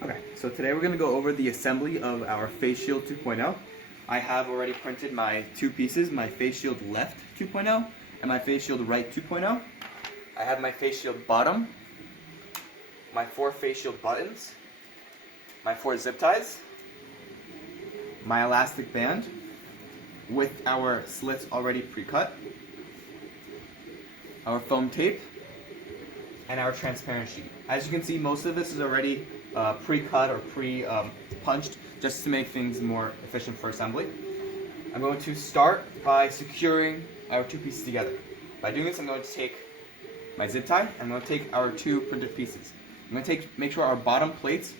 Okay, so today we're going to go over the assembly of our face shield 2.0. I have already printed my two pieces, my face shield left 2.0 and my face shield right 2.0. I have my face shield bottom, my 4 face shield buttons, my 4 zip ties, my elastic band with our slits already pre-cut, our foam tape, and our transparent sheet. As you can see, most of this is already pre-cut or pre-punched just to make things more efficient for assembly. I'm going to start by securing our two pieces together. By doing this, I'm going to take my zip tie, and I'm going to take our two printed pieces. I'm going to make sure our bottom plates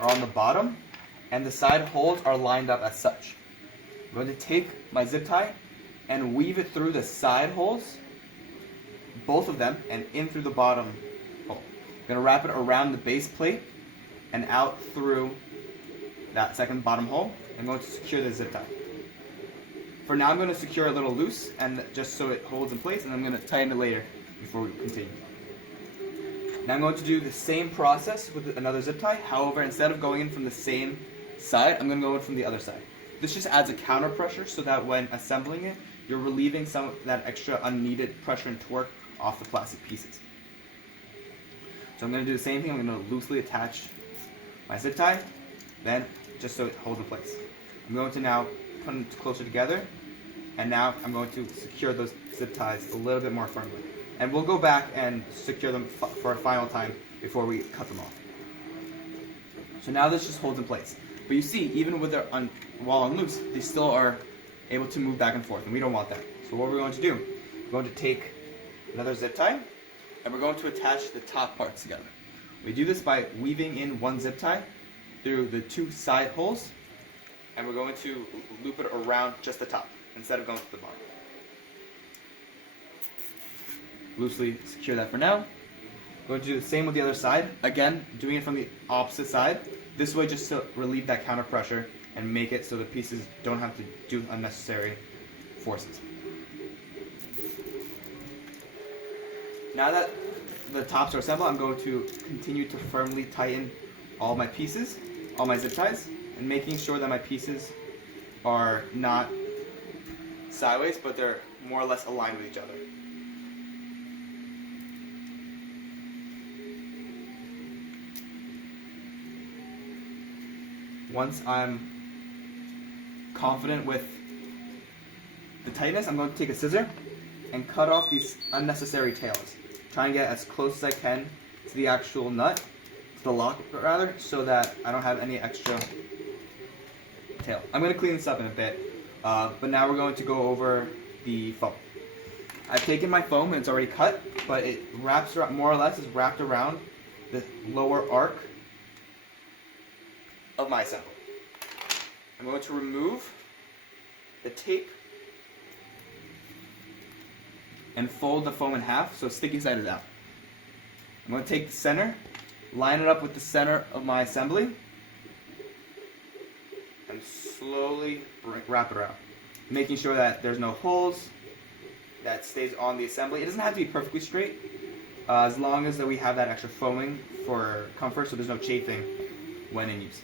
are on the bottom and the side holes are lined up as such. I'm going to take my zip tie and weave it through the side holes, both of them, and in through the bottom hole. I'm going to wrap it around the base plate and out through that second bottom hole. I'm going to secure the zip tie. For now, I'm going to secure a little loose, and just so it holds in place, and I'm going to tighten it later before we continue. Now I'm going to do the same process with another zip tie. However, instead of going in from the same side, I'm going to go in from the other side. This just adds a counter pressure so that when assembling it, you're relieving some of that extra unneeded pressure and torque off the plastic pieces. So I'm going to do the same thing. I'm going to loosely attach my zip tie, then just so it holds in place. I'm going to now put them closer together, and now I'm going to secure those zip ties a little bit more firmly. And we'll go back and secure them for a final time before we cut them off. So now this just holds in place. But you see, even with their while on loose, they still are able to move back and forth, and we don't want that. So what we're going to do, we're going to take another zip tie, and we're going to attach the top parts together. We do this by weaving in one zip tie through the two side holes, and we're going to loop it around just the top instead of going to the bottom. Loosely secure that for now. Going to do the same with the other side. Again, doing it from the opposite side. This way, just to relieve that counter pressure and make it so the pieces don't have to do unnecessary forces. Now that the tops are assembled, I'm going to continue to firmly tighten all my pieces, all my zip ties, and making sure that my pieces are not sideways, but they're more or less aligned with each other. Once I'm confident with the tightness, I'm going to take a scissor and cut off these unnecessary tails. Try and get as close as I can to the actual nut, to the lock rather, so that I don't have any extra tail. I'm going to clean this up in a bit, but now we're going to go over the foam. I've taken my foam and it's already cut, but it wraps around, more or less is wrapped around the lower arc of my assembly. I'm going to remove the tape and fold the foam in half so sticky side is out. I'm going to take the center, line it up with the center of my assembly, and slowly wrap it around, making sure that there's no holes, that stays on the assembly. It doesn't have to be perfectly straight, as long as we have that extra foaming for comfort so there's no chafing when in use.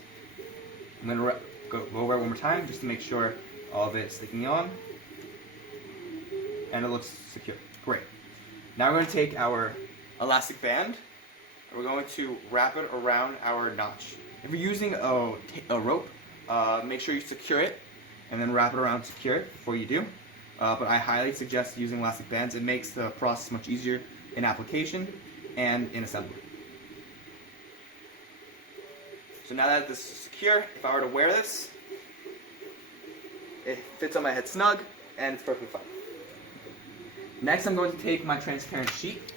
I'm going to go over it one more time just to make sure all of it is sticking on. And it looks secure. Great. Now we're going to take our elastic band and we're going to wrap it around our notch. If you're using a rope, make sure you secure it and then wrap it around, secure it before you do. But I highly suggest using elastic bands. It makes the process much easier in application and in assembly. So now that this is secure, if I were to wear this, it fits on my head snug and it's perfectly fine. Next, I'm going to take my transparent sheet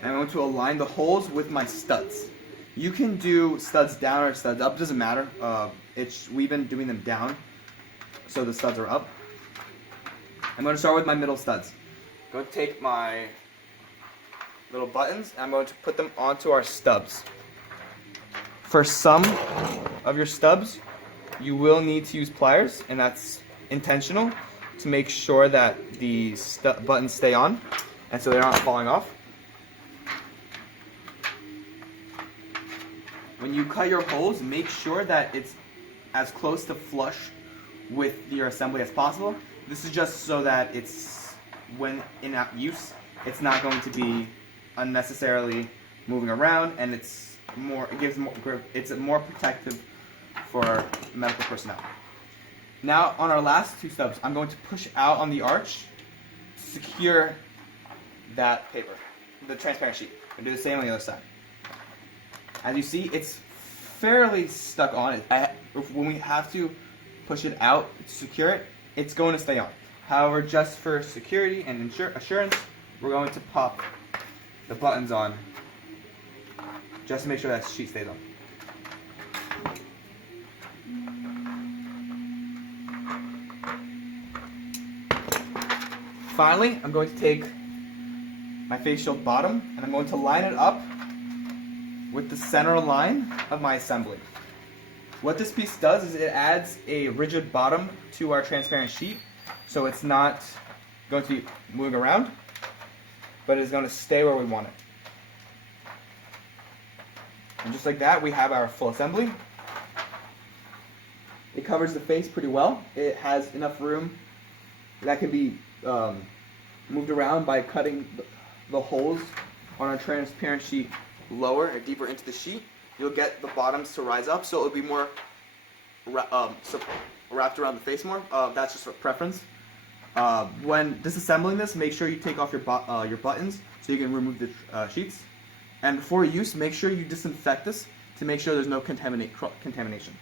and I'm going to align the holes with my studs. You can do studs down or studs up, doesn't matter. We've been doing them down, so the studs are up. I'm going to start with my middle studs. I'm going to take my little buttons and I'm going to put them onto our stubs. For some of your stubs, you will need to use pliers, and that's intentional to make sure that the buttons stay on and so they're not falling off. when you cut your holes, make sure that it's as close to flush with your assembly as possible. This is just so that it's, when in use, it's not going to be unnecessarily moving around, and it's more protective for medical personnel. Now on our last two stubs, I'm going to push out on the arch, secure that paper, the transparent sheet, and do the same on the other side. As you see, it's fairly stuck on it. When we have to push it out to secure it, it's going to stay on. However, just for security and assurance, we're going to pop the buttons on just to make sure that sheet stays on. Finally, I'm going to take my face shield bottom and I'm going to line it up with the center line of my assembly. What this piece does is it adds a rigid bottom to our transparent sheet, so it's not going to be moving around, but it's going to stay where we want it. And just like that, we have our full assembly. It covers the face pretty well. It has enough room that can be moved around by cutting the holes on our transparent sheet lower and deeper into the sheet. You'll get the bottoms to rise up, so it'll be more wrapped around the face more. That's just a preference. When disassembling this, make sure you take off your buttons so you can remove the sheets. And before use, make sure you disinfect this to make sure there's no contamination.